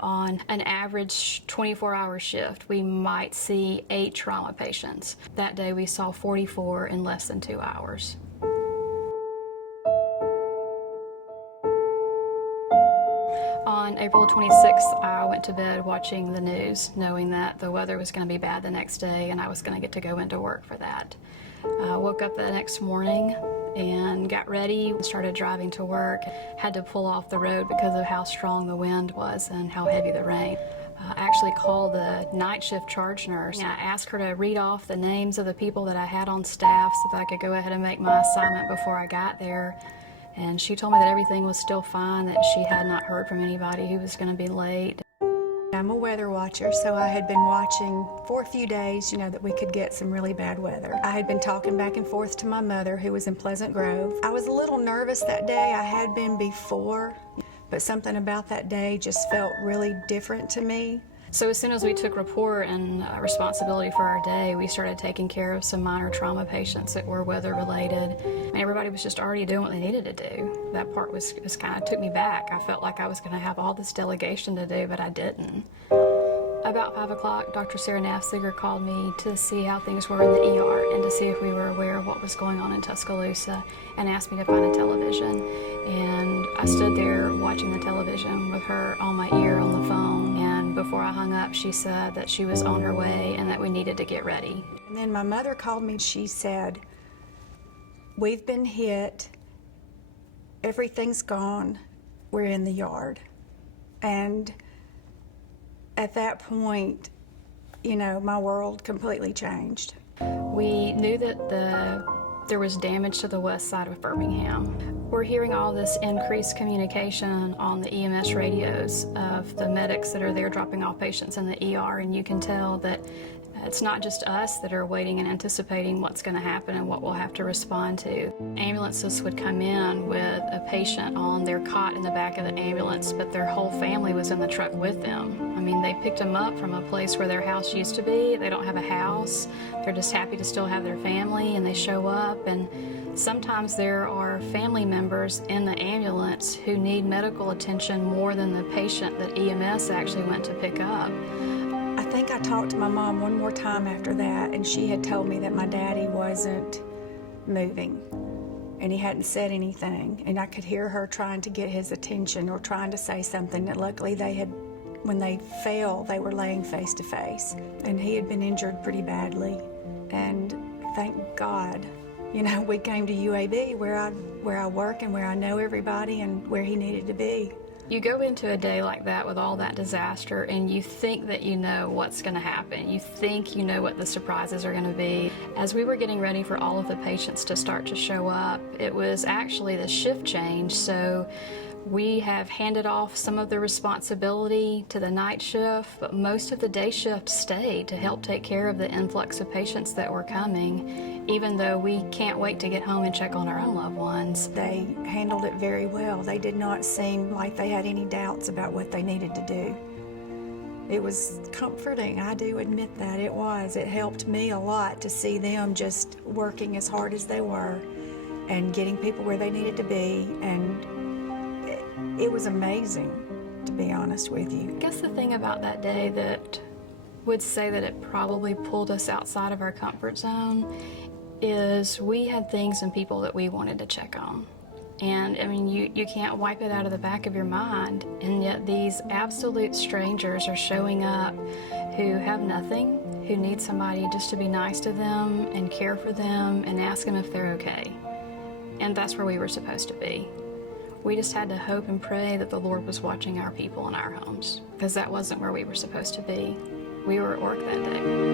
On an average 24-hour shift, we might see 8 trauma patients. That day we saw 44 in less than 2 hours. On April 26th, I went to bed watching the news, knowing that the weather was going to be bad the next day and I was going to get to go into work for that. I woke up the next morning and got ready, started driving to work. Had to pull off the road because of how strong the wind was and how heavy the rain. I actually called the night shift charge nurse. I asked her to read off the names of the people that I had on staff so that I could go ahead and make my assignment before I got there. And she told me that everything was still fine, that she had not heard from anybody who was going to be late. I'm a weather watcher, so I had been watching for a few days, that we could get some really bad weather. I had been talking back and forth to my mother, who was in Pleasant Grove. I was a little nervous that day. I had been before, but something about that day just felt really different to me. So as soon as we took rapport and responsibility for our day, we started taking care of some minor trauma patients that were weather related. I mean, everybody was just already doing what they needed to do. That part was kind of took me back. I felt like I was going to have all this delegation to do, but I didn't. About 5 o'clock, Dr. Sarah Nafziger called me to see how things were in the ER and to see if we were aware of what was going on in Tuscaloosa, and asked me to find a television. And I stood there watching the television with her on my ear on the phone, and before I hung up, she said that she was on her way and that we needed to get ready. And then my mother called me and she said, "We've been hit, everything's gone, we're in the yard." And at that point, my world completely changed. We knew that there was damage to the west side of Birmingham. We're hearing all this increased communication on the EMS radios of the medics that are there dropping off patients in the ER, and you can tell that it's not just us that are waiting and anticipating what's going to happen and what we'll have to respond to. Ambulances would come in with a patient on their cot in the back of the ambulance, but their whole family was in the truck with them. I mean, they picked them up from a place where their house used to be. They don't have a house. They're just happy to still have their family, and they show up. And sometimes there are family members in the ambulance who need medical attention more than the patient that EMS actually went to pick up. I think I talked to my mom one more time after that, and she had told me that my daddy wasn't moving and he hadn't said anything, and I could hear her trying to get his attention or trying to say something. That luckily when they fell, they were laying face to face, and he had been injured pretty badly. And thank God, we came to UAB where I work and where I know everybody and where he needed to be. You go into a day like that with all that disaster and you think that you know what's going to happen. You think you know what the surprises are going to be. As we were getting ready for all of the patients to start to show up, it was actually the shift change. So we have handed off some of the responsibility to the night shift, but most of the day shift stayed to help take care of the influx of patients that were coming, even though we can't wait to get home and check on our own loved ones. They handled it very well. They did not seem like they had any doubts about what they needed to do. It was comforting, I do admit that it was. It helped me a lot to see them just working as hard as they were and getting people where they needed to be, and it was amazing, to be honest with you. I guess the thing about that day that would say that it probably pulled us outside of our comfort zone is we had things and people that we wanted to check on. And I mean, you can't wipe it out of the back of your mind, and yet these absolute strangers are showing up who have nothing, who need somebody just to be nice to them and care for them and ask them if they're okay. And that's where we were supposed to be. We just had to hope and pray that the Lord was watching our people in our homes, because that wasn't where we were supposed to be. We were at work that day.